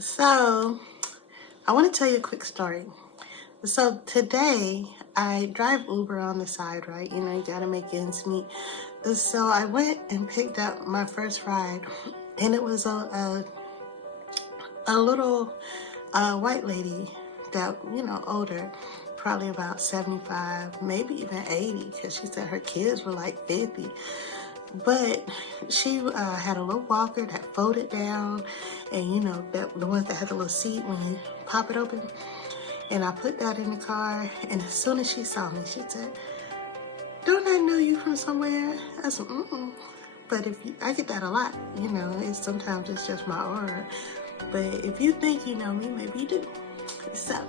So, I want to tell you a quick story. So, today I drive Uber on the side, right? You know, you gotta make ends meet. So, I went and picked up my first ride, and it was a little white lady that, older, probably about 75, maybe even 80, because she said her kids were like 50. But she had a little walker that folded down, and the ones that had the little seat when you pop it open. And I put that in the car, and as soon as she saw me, she said, "Don't I know you from somewhere?" I said, "Mm-mm." But I get that a lot, sometimes it's just my aura. But if you think you know me, maybe you do. So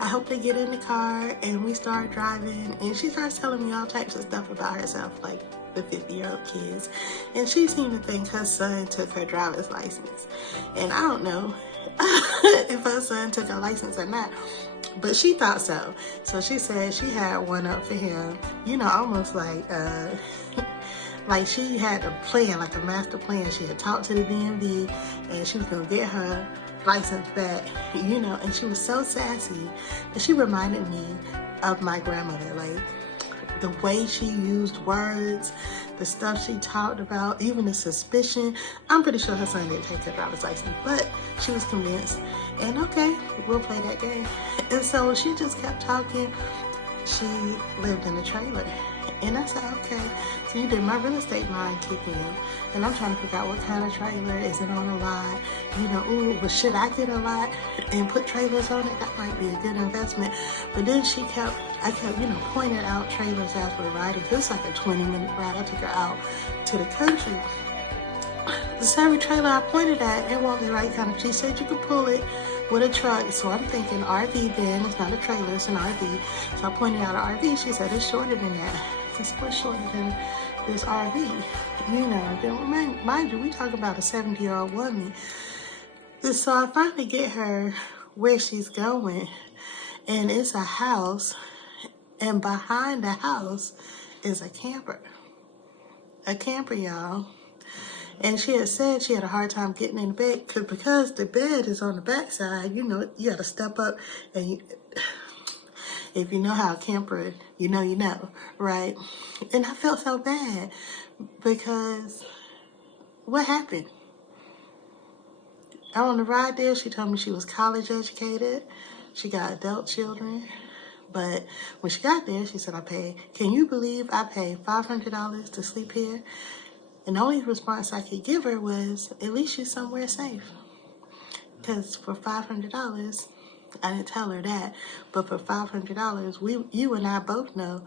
I hope they get in the car and we start driving, and she starts telling me all types of stuff about herself, like the 50-year-old kids. And she seemed to think her son took her driver's license. And I don't know if her son took her license or not, but she thought so. So she said she had one up for him, almost like like she had a plan, like a master plan. She had talked to the DMV and she was gonna get her license back, and she was so sassy that she reminded me of my grandmother. Like the way she used words, the stuff she talked about, even the suspicion. I'm pretty sure her son didn't take her driver's license, but she was convinced. And okay, we'll play that game. And so she just kept talking. She lived in a trailer. And I said, okay, so you did my real estate mind kick in. And I'm trying to figure out what kind of trailer. Is it on a lot? But should I get a lot and put trailers on it? That might be a good investment. But then I kept, pointing out trailers as we're riding. It's like a 20-minute ride. I took her out to the country. The every trailer I pointed at, it wasn't the right kind of. She said you could pull it with a truck. So I'm thinking RV then. It's not a trailer, it's an RV. So I pointed out an RV. She said it's shorter than that. It's much shorter than this RV. Then mind you, we talk about a 70-year-old woman. So I finally get her where she's going, and it's a house, and behind the house is a camper. A camper, y'all. And she had said she had a hard time getting in the bed because the bed is on the back side. You got to step up, and if you know how a camper, you know, right? And I felt so bad because what happened? On the ride there, she told me she was college educated. She got adult children. But when she got there, she said, can you believe I paid $500 to sleep here? And the only response I could give her was, at least you're somewhere safe. Because for $500, I didn't tell her that, but for $500, you and I both know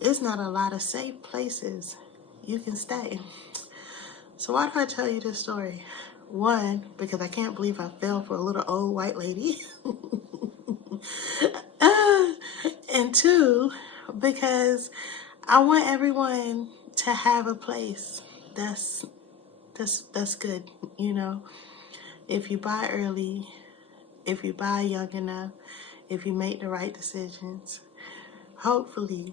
it's not a lot of safe places you can stay. So why do I tell you this story? One, because I can't believe I fell for a little old white lady. And two, because I want everyone to have a place that's good, If you buy early, if you buy young enough, if you make the right decisions, hopefully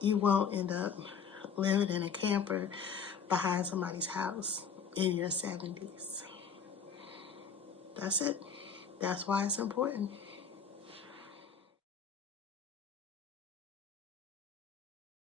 you won't end up living in a camper behind somebody's house in your 70s. That's it. That's why it's important.